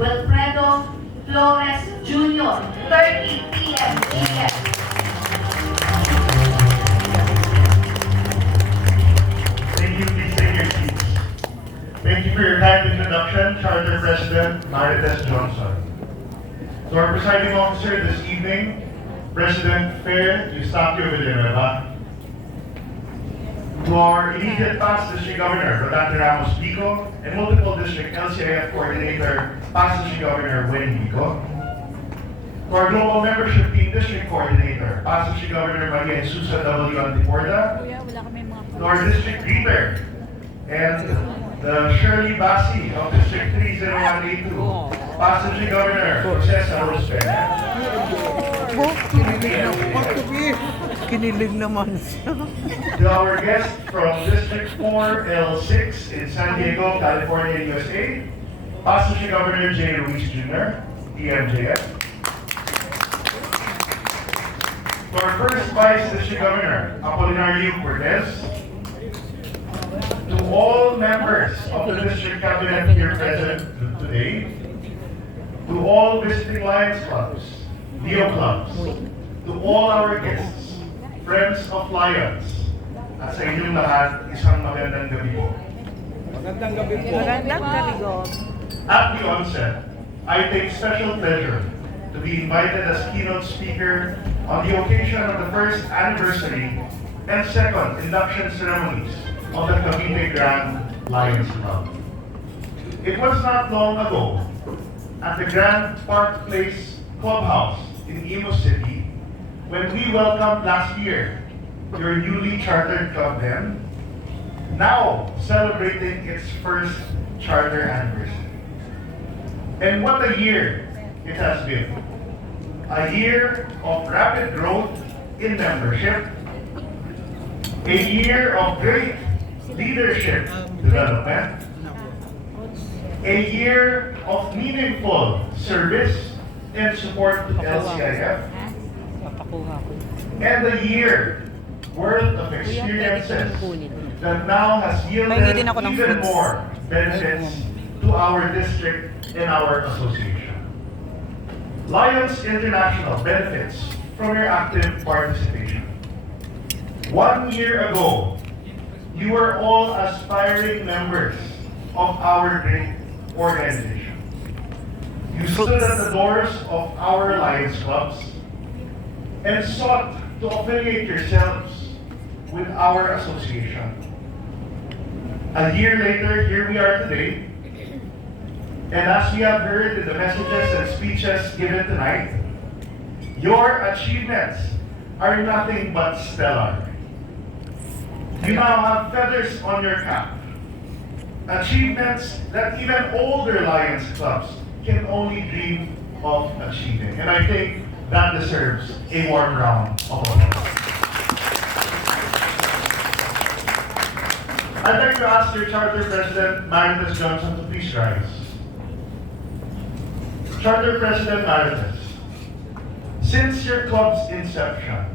Wilfredo Flores Jr., 30 p.m. a.m. Thank you. Please take your seats. Thank you for your kind introduction, Charter President Marites Johnson. To our presiding officer this evening, President Fe Eustaquio Villanueva. To our immediate past District Governor, Rodante Ramos Pico, and multiple District LCIF Coordinator, past District Governor Winnie Pico. To our Global Membership Team District Coordinator, past District Governor Maria Jesusa W. Antiporda. To our District Leader, and the Shirley Basi of District 30182, past District Governor Jose Saros Kinilig naman siya. To our guest from District 4 L6 in San Diego, California, USA, past District Governor J. Ruiz Jr., DMJF. To our first Vice District Governor, Apolinario Cortez. To all members of the District Cabinet here present today. To all visiting Lions Clubs, Leo Clubs. To all our guests, Friends of Lions, at sa inyong lahat, isang magandang gabi po. Magandang gabi po. Magandang gabi po. At the onset, I take special pleasure to be invited as keynote speaker on the occasion of the first anniversary and second induction ceremonies of the Cavite Grand Lions Club. It was not long ago, at the Grand Park Place Clubhouse in Imo City, when we welcomed last year your newly chartered club then, now celebrating its first charter anniversary. And what a year it has been. A year of rapid growth in membership, a year of great leadership development, a year of meaningful service and support to LCIF, and a year worth of experiences that now has yielded even more benefits to our district and our association. Lions International benefits from your active participation. 1 year ago, you were all aspiring members of our great organization. You stood at the doors of our Lions Clubs and sought to affiliate yourselves with our association. A year later, here we are today, and as we have heard in the messages and speeches given tonight, your achievements are nothing but stellar. You now have feathers on your cap, achievements that even older Lions clubs can only dream of achieving. And I think that deserves a warm round of applause. I'd like to ask your Charter President, Marites Johnson, to please rise. Charter President Marites, since your club's inception,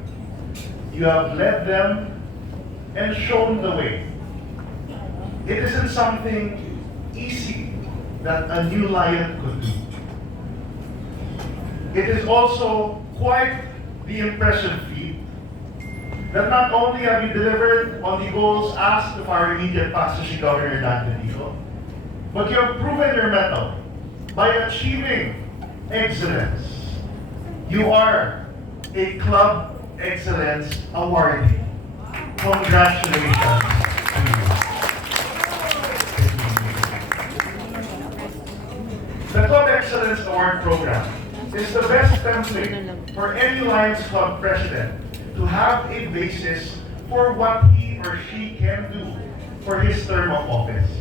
you have led them and shown the way. It isn't something easy that a new lion could do. It is also quite the impressive feat that not only have you delivered on the goals asked of our immediate past District Governor Dante Pico, but you have proven your mettle by achieving excellence. You are a Club Excellence Awardee. Congratulations to you. The Club Excellence Award Program is the best template for any Lions Club president to have a basis for what he or she can do for his term of office.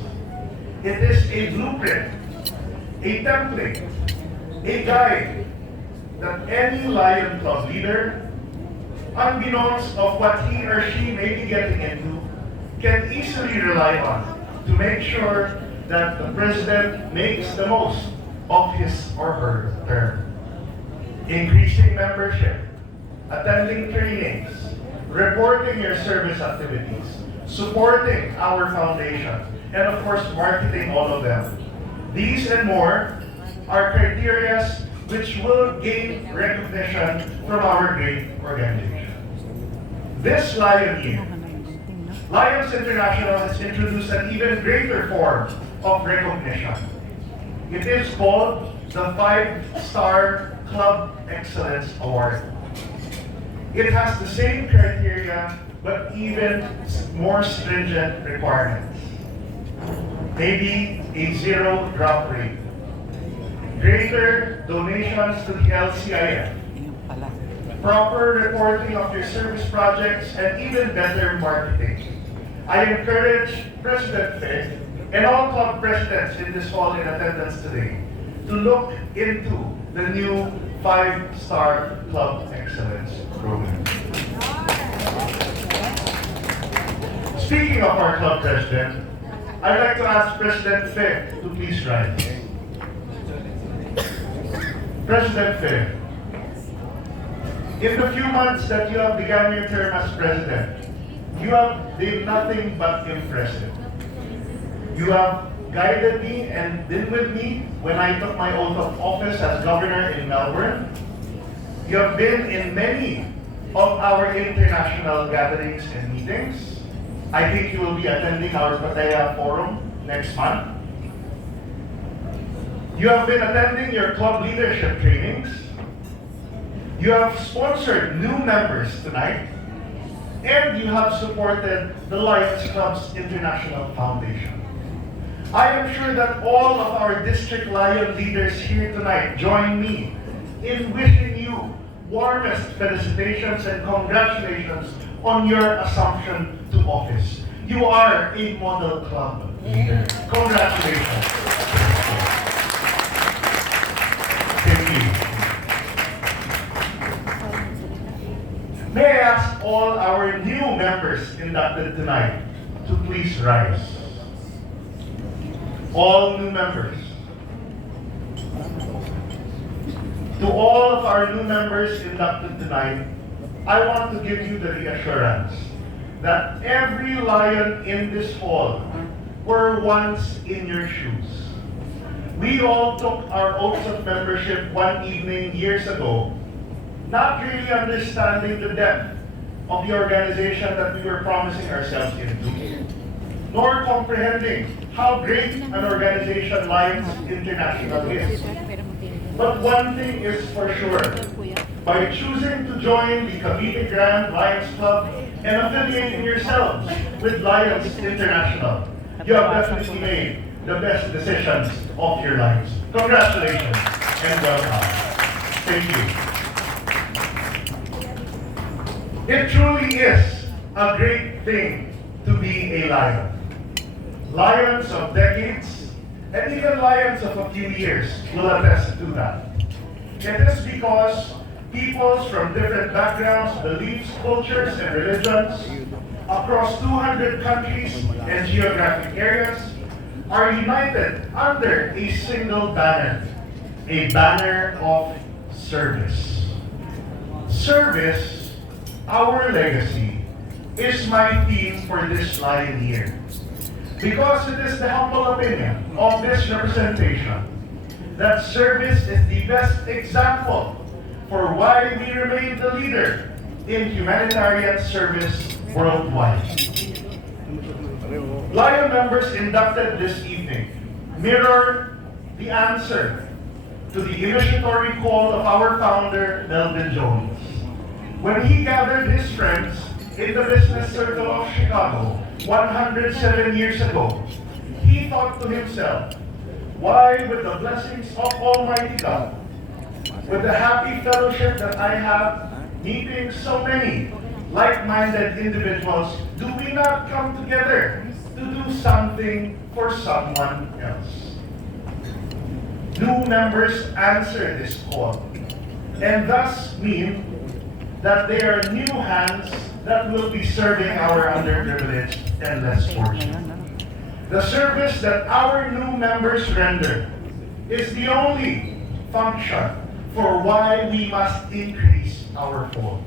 It is a blueprint, a template, a guide that any Lion Club leader, unbeknownst of what he or she may be getting into, can easily rely on to make sure that the president makes the most of his or her term. Increasing membership, attending trainings, reporting your service activities, supporting our foundation, and of course, marketing all of them. These and more are criteria which will gain recognition from our great organization. This Lion Year, Lions International has introduced an even greater form of recognition. It is called the 5-Star Club Excellence Award. It has the same criteria, but even more stringent requirements. Maybe a zero drop rate, greater donations to the LCIF, proper reporting of your service projects, and even better marketing. I encourage President Fed and all club presidents in this hall in attendance today to look into the new 5-Star Club Excellence program. Speaking of our club president, I'd like to ask President Fed to please rise. President Fed, in the few months that you have begun your term as president, you have been nothing but impressive. You have guided me and been with me when I took my oath of office as governor in Melbourne. You have been in many of our international gatherings and meetings. I think you will be attending our Pattaya Forum next month. You have been attending your club leadership trainings. You have sponsored new members tonight. And you have supported the Lions Club's International Foundation. I am sure that all of our district Lion leaders here tonight join me in wishing you warmest felicitations and congratulations on your assumption to office. You are a model club leader. Congratulations. Thank you. May I ask all our new members inducted tonight to please rise. All new members. To all of our new members inducted tonight, I want to give you the reassurance that every Lion in this hall were once in your shoes. We all took our oaths of membership one evening years ago, not really understanding the depth of the organization that we were promising ourselves into, nor comprehending how great an organization Lions International is. But one thing is for sure, by choosing to join the Cavite Grand Lions Club and affiliating yourselves with Lions International, you have definitely made the best decisions of your lives. Congratulations and welcome. Thank you. It truly is a great thing to be a Lion. Lions of decades, and even Lions of a few years will attest to that. It is because peoples from different backgrounds, beliefs, cultures, and religions across 200 countries and geographic areas are united under a single banner, a banner of service. Service, our legacy, is my theme for this Lion Year. Because it is the humble opinion of this representation that service is the best example for why we remain the leader in humanitarian service worldwide. Lion members inducted this evening mirror the answer to the initiatory call of our founder, Melvin Jones, when he gathered his friends in the business circle of Chicago 107 years ago. He thought to himself, why, with the blessings of Almighty God, with the happy fellowship that I have, meeting so many like-minded individuals, do we not come together to do something for someone else? New members answer this call, and thus mean that they are new hands that will be serving our underprivileged and less fortunate. The service that our new members render is the only function for why we must increase our fold.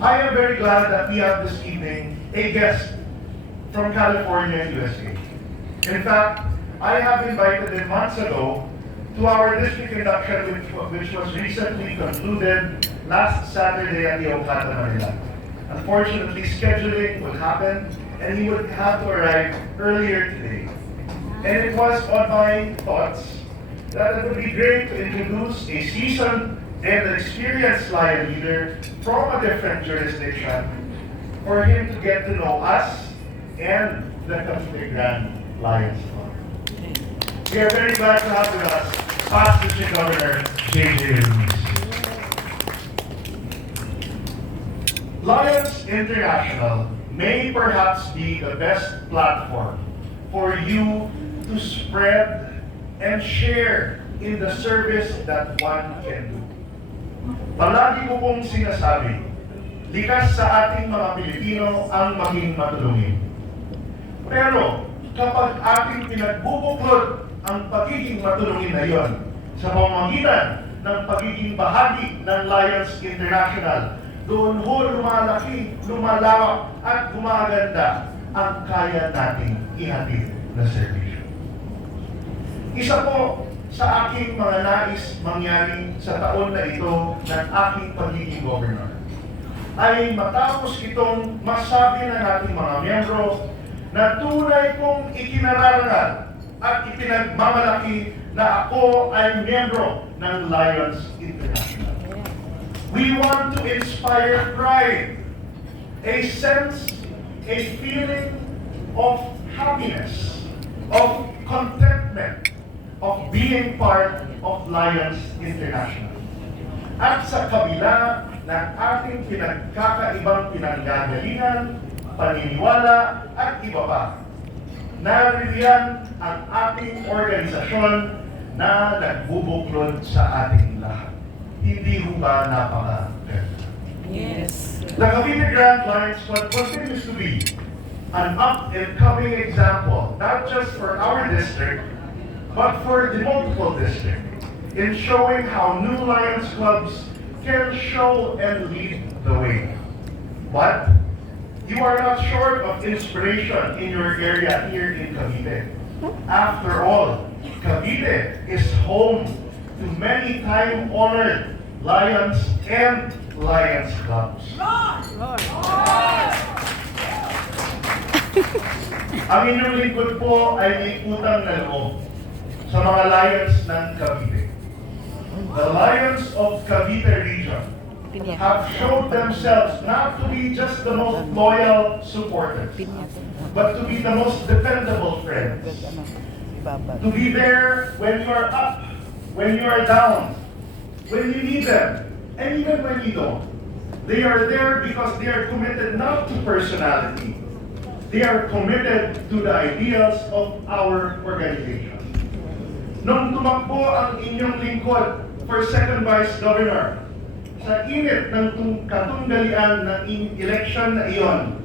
I am very glad that we have this evening a guest from California, USA. In fact, I have invited him months ago to our district induction, which was recently concluded last Saturday at the Okata, Manila. Unfortunately, scheduling would happen, and he would have to arrive earlier today. And it was on my thoughts that it would be great to introduce a seasoned and experienced Lion leader from a different jurisdiction for him to get to know us and the Cavite Grand Lions Club. We are very glad to have with us past District Governor J.J. Ruiz. Lions International may perhaps be the best platform for you to spread and share in the service that one can do. Palagi ko pong sinasabi, likas sa ating mga Pilipino ang maging matulungin. Pero kapag ating pinagbubuklod ang pagiging matulungin na iyon sa pamamagitan ng pagiging bahagi ng Lions International, doon ho lumalaki, lumalawak at gumaganda ang kaya nating ihatid na serbisyo. Isa po sa aking mga nais mangyari sa taon na ito ng aking pagiging governor ay matapos itong masabi ng ating mga miyembro na tunay kong ikinararangal at ipinagmamalaki na ako ay miyembro ng Lions International. We want to inspire pride, a sense, a feeling of happiness, of contentment, of being part of Lions International. At sa kabila ng ating pinagkakaibang pinanggagalingan, paniniwala at iba pa, naririyan ang ating organisasyon na nagbubuklod sa ating lahat. Hindi ho ba napaka-ganda? Yes. The Cavite Grand Lions Club continues to be an up-and-coming example, not just for our district, but for the multiple districts, in showing how new Lions Clubs can show and lead the way. But you are not short of inspiration in your area here in Cavite. After all, Cavite is home to many time-honored Lions and Lions Clubs. Ang inyong lingkod po ay may utang na loob sa mga Lions ng Cavite. The Lions of Cavite region have shown themselves not to be just the most loyal supporters, but to be the most dependable friends. To be there when you are up, when you are down, when you need them, and even when you don't. They are there because they are committed not to personality. They are committed to the ideals of our organization. Nung tumakbo ang inyong lingkod for second Vice Governor, sa init ng katunggalian ng election na iyon,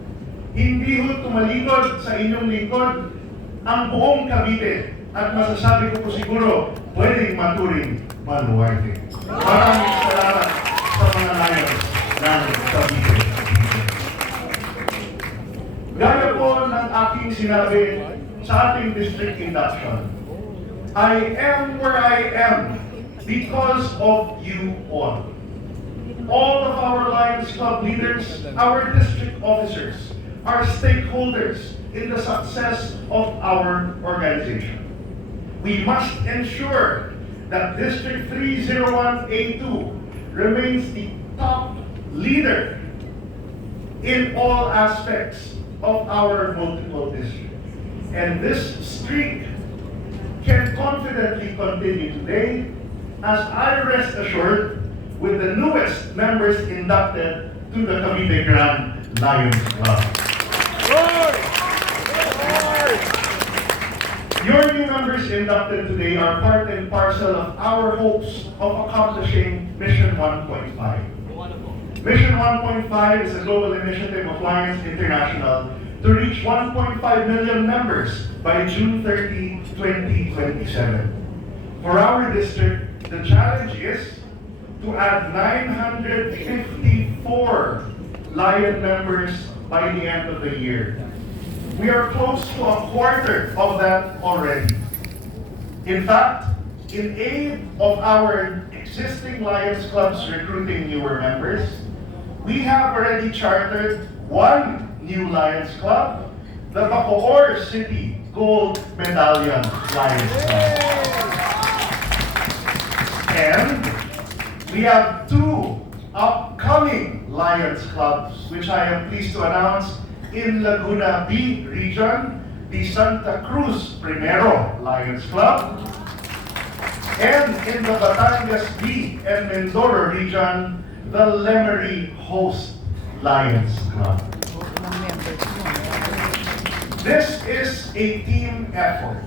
hindi ho tumalikod sa inyong lingkod ang buong Cavite at masasabi ko po siguro, pwedeng maturing maluwerte. Maraming salamat sa mga Lions ng Cavite. Gaya po ng aking sinabi sa ating district induction, I am where I am because of you all. All of our Lions Club leaders, our district officers, are stakeholders in the success of our organization. We must ensure that District 301A2 remains the top leader in all aspects of our multiple districts. And this streak can confidently continue today as I rest assured with the newest members inducted to the Cavite Grand Lions Club. Your new members inducted today are part and parcel of our hopes of accomplishing Mission 1.5. Mission 1.5 is a global initiative of Lions International to reach 1.5 million members by June 30, 2027. For our district, the challenge is to add 954 Lion members by the end of the year. We are close to a quarter of that already. In fact, in aid of our existing Lions Clubs recruiting newer members, we have already chartered one new Lions Club, the Bacoor City Gold Medallion Lions Club. And we have two upcoming Lions Clubs, which I am pleased to announce in Laguna B region, the Santa Cruz Primero Lions Club, and in the Batangas B and Mindoro region, the Lemery Host Lions Club. This is a team effort.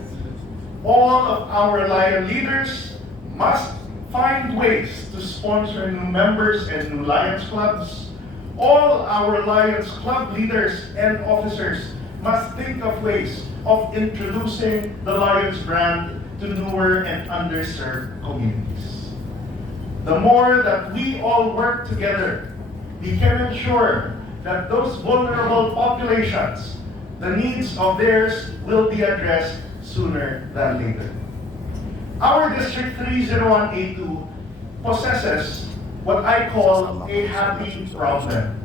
All of our Lion leaders must find ways to sponsor new members and new Lions Clubs. All our Lions Club leaders and officers must think of ways of introducing the Lions brand to newer and underserved communities. The more that we all work together, we can ensure that those vulnerable populations, the needs of theirs will be addressed sooner than later. Our District 30182 possesses what I call a happy problem.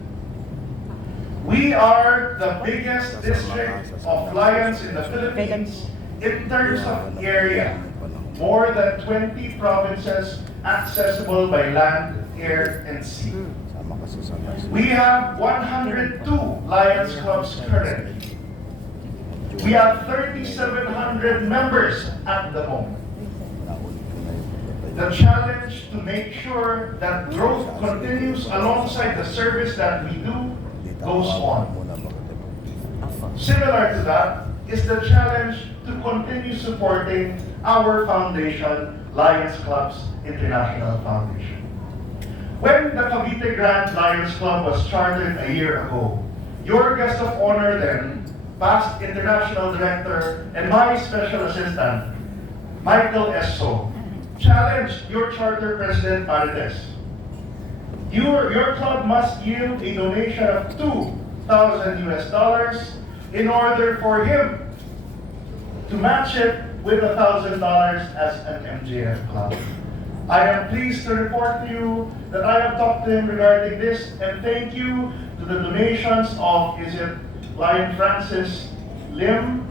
We are the biggest district of Lions in the Philippines in terms of area. More than 20 provinces accessible by land, air, and sea. We have 102 Lions Clubs currently. We have 3,700 members at the moment. The challenge to make sure that growth continues alongside the service that we do goes on. Similar to that is the challenge to continue supporting our foundation, Lions Clubs International Foundation. When the Cavite Grand Lions Club was chartered a year ago, your guest of honor then, past international director and my special assistant, Michael Esso, challenged your charter president, Marites. Your club must yield a donation of $2,000 in order for him to match it with $1,000 as an MJF club. I am pleased to report to you that I have talked to him regarding this, and thank you to the donations of, Lion Francis Lim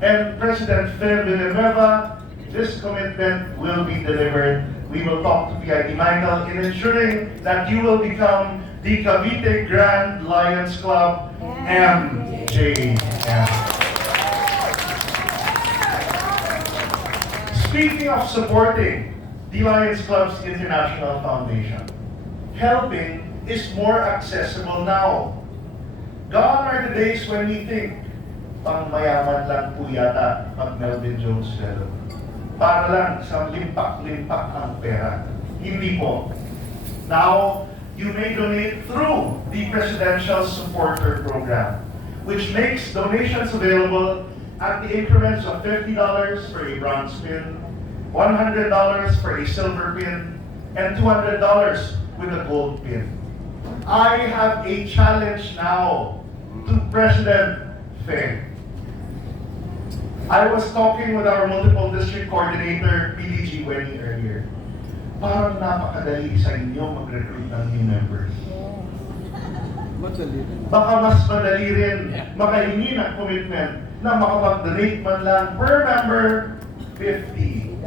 and President Phil Villanueva. This commitment will be delivered. We will talk to PID Michael in ensuring that you will become the Cavite Grand Lions Club MJF. Speaking of supporting the Lions Clubs International Foundation, helping is more accessible now. Gone are the days when we think, pang mayaman lang po yata pag Melvin Jones fellow. Para lang isang limpak-limpak ang pera. Hindi po. Now, you may donate through the Presidential Supporter Program, which makes donations available at the increments of $50 for a bronze pin, $100 for a silver pin, and $200 with a gold pin. I have a challenge now to President Feng. I was talking with our multiple district coordinator, PDG Wenny, earlier. Parang napakadali sa inyo mag-recruit ng new members. Baka mas madali rin makahingi ng commitment na makapag-donate man lang per member $50.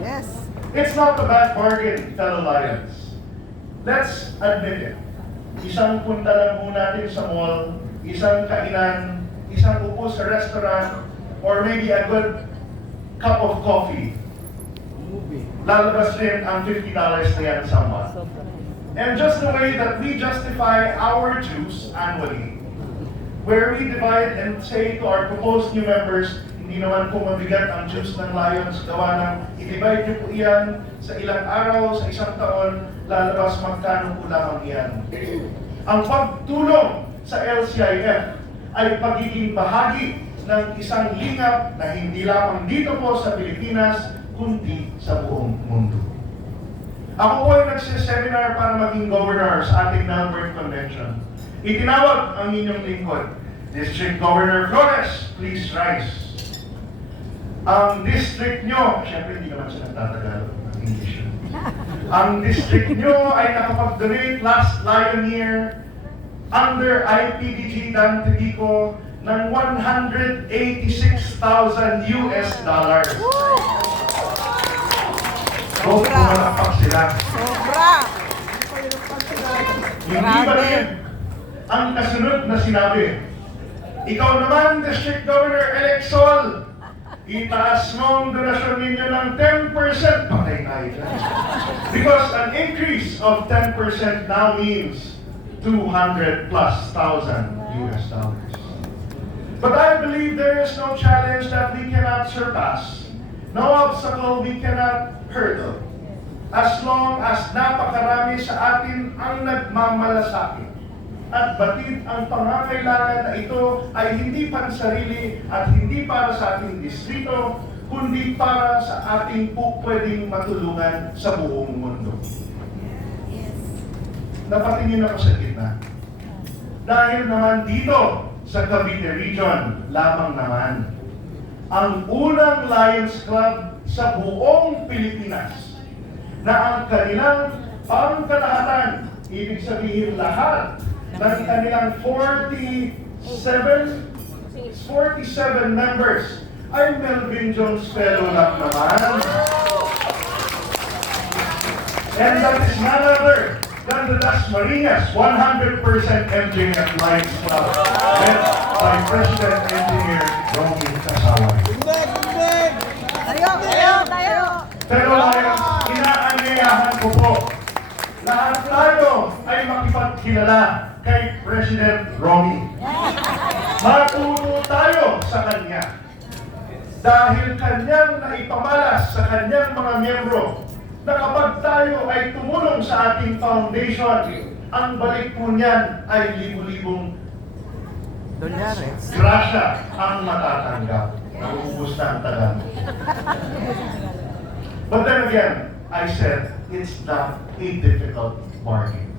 Yes. It's not a bad bargain, fellow Lions. Let's admit it. Isang punta lang po natin sa mall, isang kainan, isang upo sa restaurant, or maybe a good cup of coffee. Lalabas rin ang $50 na yan sa month. And just the way that we justify our dues annually, where we divide and say to our proposed new members, hindi naman po mabigat ang dues ng Lions, gawa ng i-divide niyo po iyan sa ilang araw, sa isang taon, lalabas magkano po lamang iyan. Ang pagtulong sa LCIF ay pagiging bahagi ng isang lingap na hindi lamang dito po sa Pilipinas, kundi sa buong mundo. Ako po ay nagsiseminar para maging governor sa ating Melbourne Convention. Itinawag ang inyong lingkod. District Governor Flores, please rise. Ang district nyo, syempre hindi naman siya nagtatagalog ng English. Ang district nyo ay nakapag-donate last Lion Year under IPDG Dan Tidico ng $186,000 US. So, pumalakpak sila. Sobra! Hindi ba rin ang kasunod na sinabi, ikaw naman, District Governor-elect Sol, itaas mo ang donasyon ninyo ng 10%. Patay tayo dyan. Because an increase of 10% now means $200+ thousand US. But I believe there is no challenge that we cannot surpass, no obstacle we cannot hurdle, as long as napakarami sa atin ang nagmamalasakit. At batid ang pangangailangan na ito ay hindi pansarili at hindi para sa ating distrito, kundi para sa ating pwedeng matulungan sa buong mundo. Napatingin ako sa gitna. Dahil naman dito sa Cavite Region lamang naman, ang unang Lions Club sa buong Pilipinas na ang kanilang pangkalahatan, ibig sabihin lahat ng kanilang 47 members ay Melvin Jones Fellow lang naman. And that is none other than the Las Marinas 100% Engineer Lions Club, led by President Engineer Romy Kasaway. Pero Lions, inaanyayahan ko po, lahat tayo ay makipagkilala kay President Romy. Matuto tayo sa kanya. Dahil kanyang naipamalas sa kanyang mga miyembro na kapag tayo ay tumulong sa ating foundation, ang balik po niyan ay libu-libong grasya ang matatanggap. Nauubos na ang tagal. But then again, I said, it's not a difficult bargain.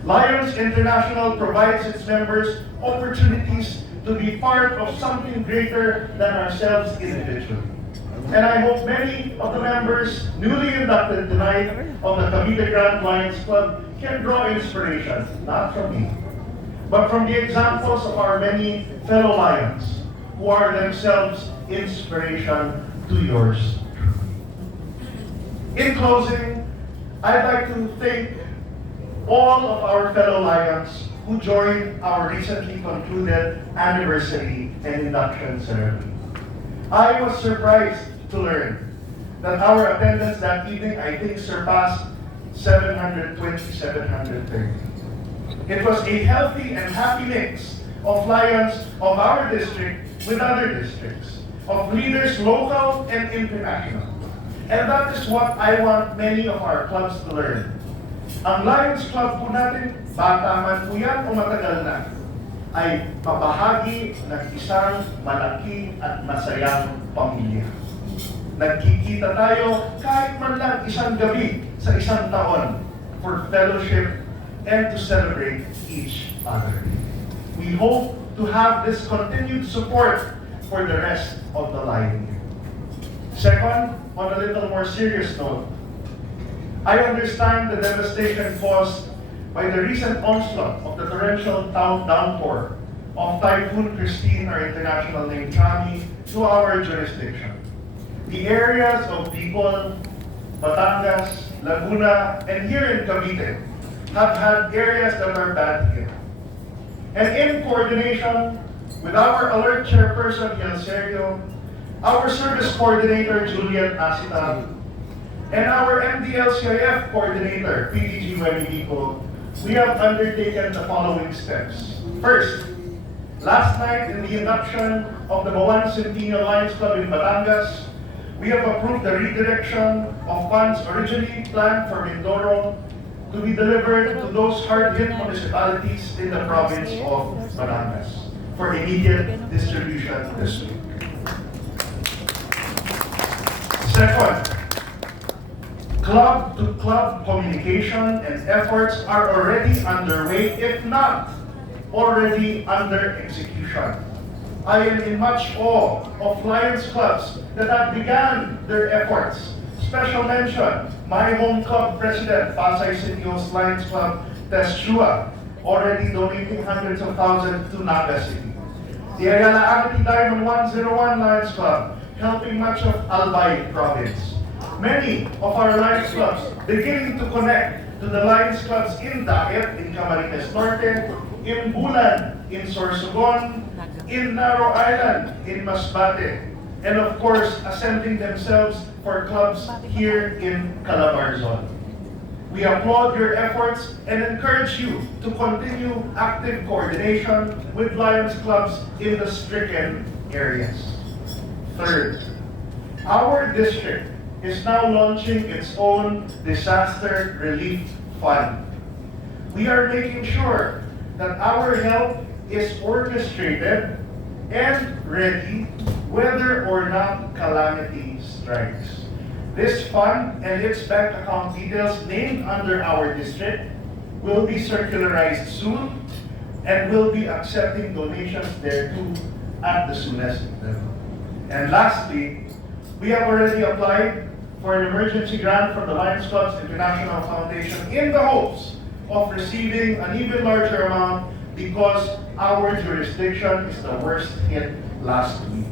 Lions International provides its members opportunities to be part of something greater than ourselves individually. And I hope many of the members newly inducted tonight of the Cavite Grand Lions Club can draw inspiration, not from me, but from the examples of our many fellow Lions who are themselves inspiration to yours. In closing, I'd like to thank all of our fellow Lions who joined our recently concluded anniversary and induction ceremony. I was surprised to learn that our attendance that evening, I think, surpassed 720, 730. It was a healthy and happy mix of Lions of our district with other districts, of leaders local and international. And that is what I want many of our clubs to learn. Ang Lions Club po natin, bata man po yan o matagal na, ay pabahagi ng isang malaki at masayang pamilya. Nagkikita tayo kahit man lang isang gabi sa isang taon for fellowship and to celebrate each other. We hope to have this continued support for the rest of the Lion Year. Second, on a little more serious note, I understand the devastation caused by the recent onslaught of the torrential downpour of Typhoon Christine, our international name Chami, to our jurisdiction. The areas of Bicol, Batangas, Laguna, and here in Cavite have had areas that are bad hit. And in coordination with our alert chairperson, Yel Sergio, our service coordinator, Julian Asita, and our MDLCIF coordinator, PDG Wemidico, we have undertaken the following steps. First, last night in the induction of the Bawan Centennial Lions Club in Batangas, we have approved the redirection of funds originally planned for Mindoro to be delivered to those hard-hit municipalities in the province of Batangas for immediate distribution this week. Second, club-to-club communication and efforts are already underway, if not already under execution. I am in much awe of Lions clubs that have begun their efforts. Special mention, my home club president, Pasay City Host Lions Club, Tess Chua, already donating hundreds of thousands to Naga City. The Ayala Agati Diamond 101 Lions Club, helping much of Albay province. Many of our Lions clubs beginning to connect to the Lions clubs in Daet, in Camarines Norte, in Bulan, in Sorsogon, in Narrow Island, in Masbate, and of course, assembling themselves for clubs here in Calabarzon. We applaud your efforts and encourage you to continue active coordination with Lions clubs in the stricken areas. Third, our district is now launching its own disaster relief fund. We are making sure that our help is orchestrated and ready whether or not calamity strikes. This fund and its bank account details named under our district will be circularized soon and will be accepting donations thereto at the soonest level. And lastly, we have already applied for an emergency grant from the Lions Clubs International Foundation in the hopes of receiving an even larger amount because our jurisdiction is the worst hit last week.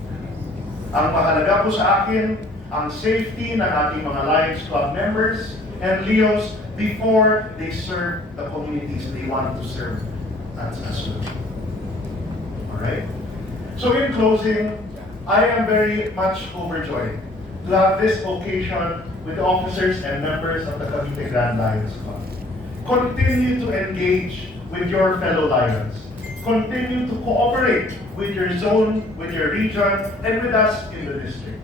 Ang mahalaga po sa akin, ang safety ng ating mga Lions Club members and Leos before they serve the communities they want to serve as well. Alright? So in closing, I am very much overjoyed to have this occasion with the officers and members of the Cavite Grand Lions Club. Continue to engage with your fellow Lions. Continue to cooperate with your zone, with your region, and with us in the district.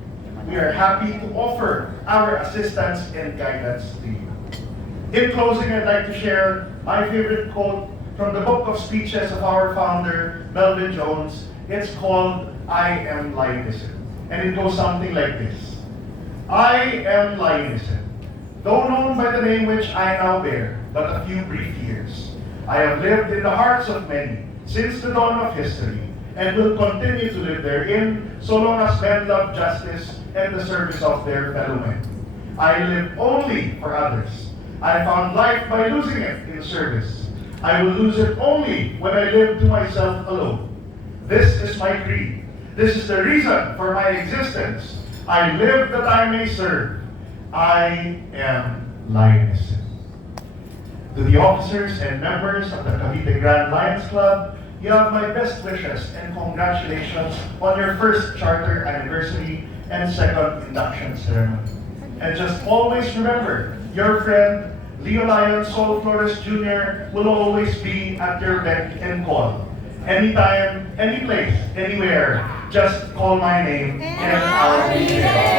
We are happy to offer our assistance and guidance to you. In closing, I'd like to share my favorite quote from the book of speeches of our founder, Melvin Jones. It's called, I Am Lionism. And it goes something like this. I am Lionism, though known by the name which I now bear, but a few brief years. I have lived in the hearts of many since the dawn of history, and will continue to live therein so long as men love justice and the service of their fellow men. I live only for others. I found life by losing it in service. I will lose it only when I live to myself alone. This is my creed. This is the reason for my existence. I live that I may serve. I am Lionism. To the officers and members of the Cavite Grand Lions Club, you have my best wishes and congratulations on your first charter anniversary and second induction ceremony. And just always remember, your friend, Leo Lion Sol Flores Jr. will always be at your beck and call. Anytime, any place, anywhere, just call my name and I'll be there.